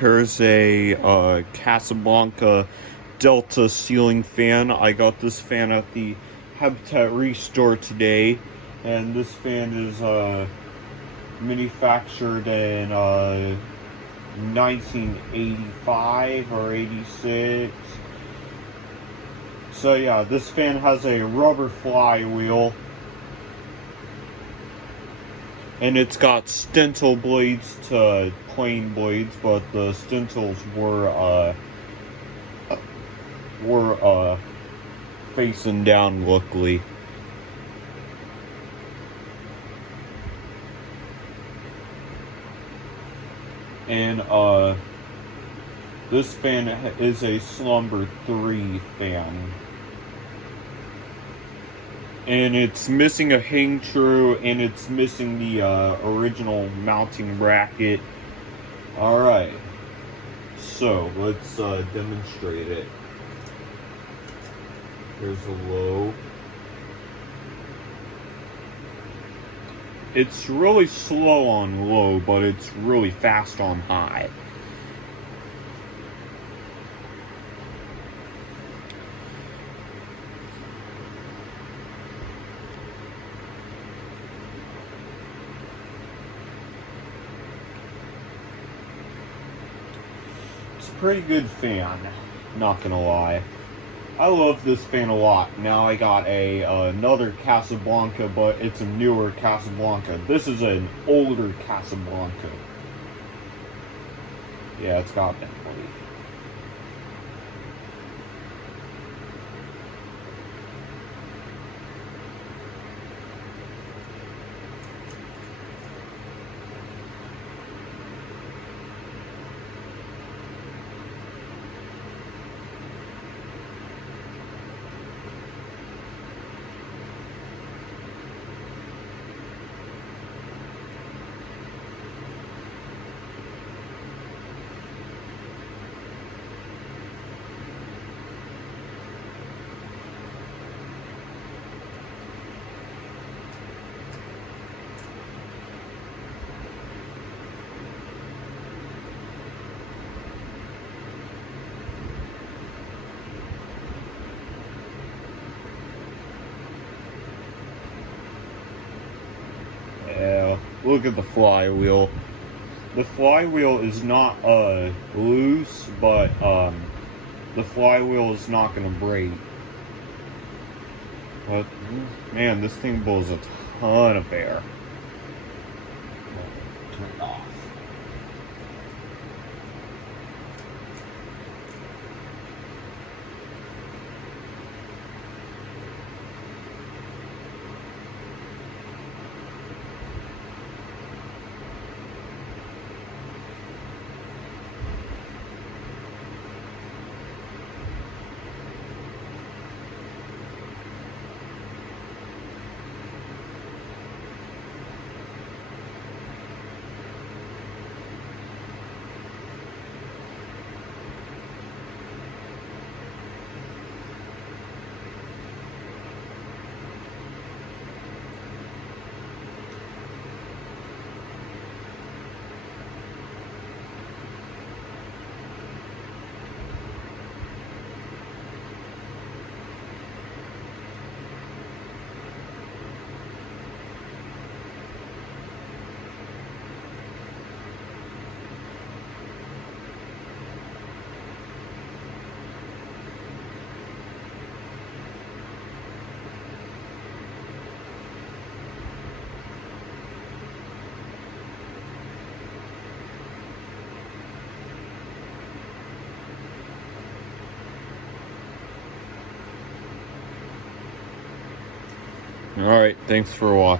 Here's a Casablanca Delta ceiling fan. I got this fan at the Habitat Restore today, and this fan is manufactured in 1985 or 86. So yeah, this fan has a rubber flywheel, and it's got stencil blades to plain blades, but the stencils were facing down, luckily. And this fan is a Slumber 3 fan. And it's missing a hang true, and it's missing the original mounting bracket. Alright, so let's demonstrate it. Here's a low. It's really slow on low, but it's really fast on high. It's a pretty good fan, not gonna lie. I love this fan a lot. Now I got another Casablanca, but it's a newer Casablanca. This is an older Casablanca. Yeah, it's got Bentley. Yeah, look at the flywheel. The flywheel is not loose, but the flywheel is not gonna break. But man, this thing blows a ton of air. Turn it off. Alright, thanks for watching.